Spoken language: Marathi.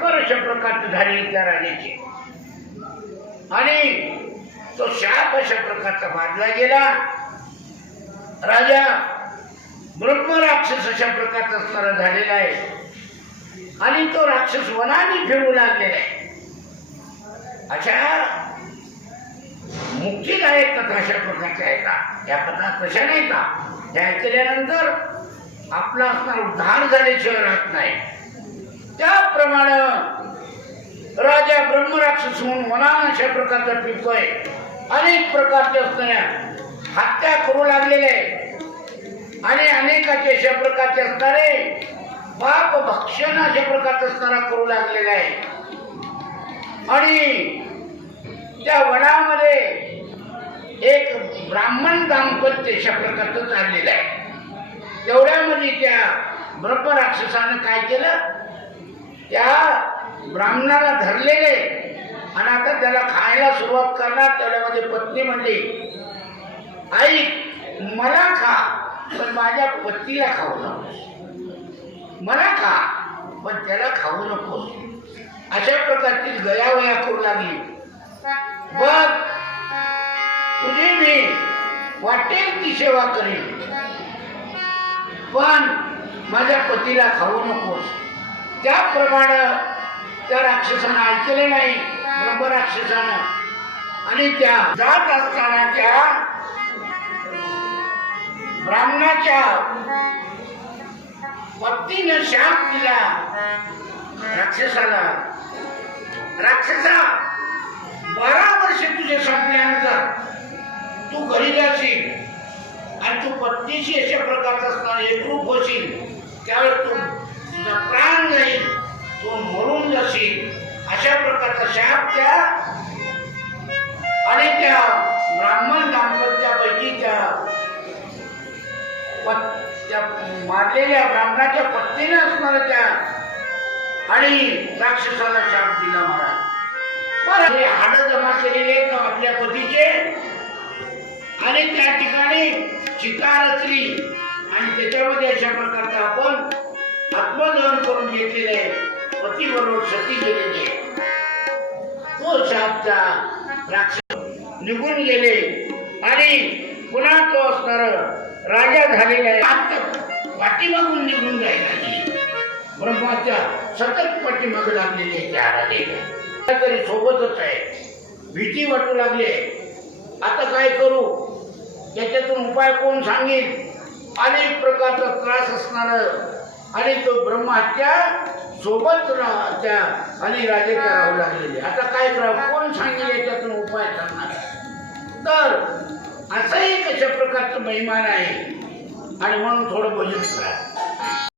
भयंकर अशा प्रकारचे झाले त्या राजाचे. आणि तो शाप अशा प्रकारचा बांधला गेला. राजा ब्रह्म राक्षस अशा प्रकारचा स्तर झालेला आहे. आणि तो राक्षस वनाने फिरू लागलेला आहे. अशा मुक्तीदायक कथा अशा प्रकारच्या आहे का या कथा कशा नाही का? त्या ऐकल्यानंतर आपला असणार उद्धार झाल्याशिवाय राहत नाही. त्याप्रमाणे ब्रह्मराक्षस मनानं अशा प्रकारचा पिकतोय अनेक प्रकारच्या असणाऱ्या हत्या करू लागलेले. आहे आणि अनेकाचे अशा प्रकारचे असणारे पाप भक्षण अशा प्रकारचा असणारा करू लागलेला आहे. आणि त्या वनामध्ये एक ब्राह्मण दाम्पत्य अशा प्रकारचं चाललेलं आहे. तेवढ्यामध्ये त्या ब्रह्मराक्षसानं काय केलं? त्या ब्राह्मणाला धरलेले. आणि आता त्याला खायला सुरुवात करणार त्याला माझी पत्नी म्हणली आई मला खा पण माझ्या पत्नीला खाऊ नकोस मला खा पण त्याला खाऊ नकोस अशा प्रकारची गयावया करू लागली. बघ तुझी मी वाटेल ती सेवा करेन पण माझ्या पतीला खाऊ नकोस. त्याप्रमाणे त्या राक्षसानं ऐकले नाही. ब्रह्मराक्षसानं आणि त्या जात असताना त्या ब्राह्मणाच्या पत्नीनं शाप दिला. राक्षसाला. राक्षसा बारा वर्ष तुझे संपल्यानंतर तू घरी जाशील आणि तू पत्नीशी अशा प्रकारचा असणार एकरूप होशील. त्यावेळेस तू तुझा प्राण जाईल तू मरून जाशील. अशा प्रकारचा शाप त्या आणि त्या ब्राह्मण दाम्पत्यापैकी त्या त्या मारलेल्या ब्राह्मणाच्या पत्नीने असणाऱ्या त्या आणि राक्षसाला शाप दिला मला पण हे हाड जमा केलेले आपल्या पतीचे? आणि त्या ठिकाणी चिता रचली आणि त्याच्यामध्ये अशा प्रकारचा आपण आत्मदहन करून घेतलेले आहे. पतीबरोबर सती गेलेली तो शापचा राक्षस निघून गेले. आणि पुन्हा तो असणार राजा झालेला आहे. आता पाठीमागून निघून जायला ब्रह्माच्या सतत पाठीमाग लागलेले आहे त्या तरी सोबतच आहे. भीती वाटू लागली आता काय करू? याच्यातून उपाय कोण सांगेल? अनेक प्रकारचा त्रास असणार आणि तो ब्रह्माच्या सोबत त्या आणि राजे करावं लागलेले. आता काय करावं? कोण सांगेल याच्यातून उपाय सांगणार तर असंही कशा प्रकारचं महिमान आहे. आणि म्हणून थोडं भजन करा.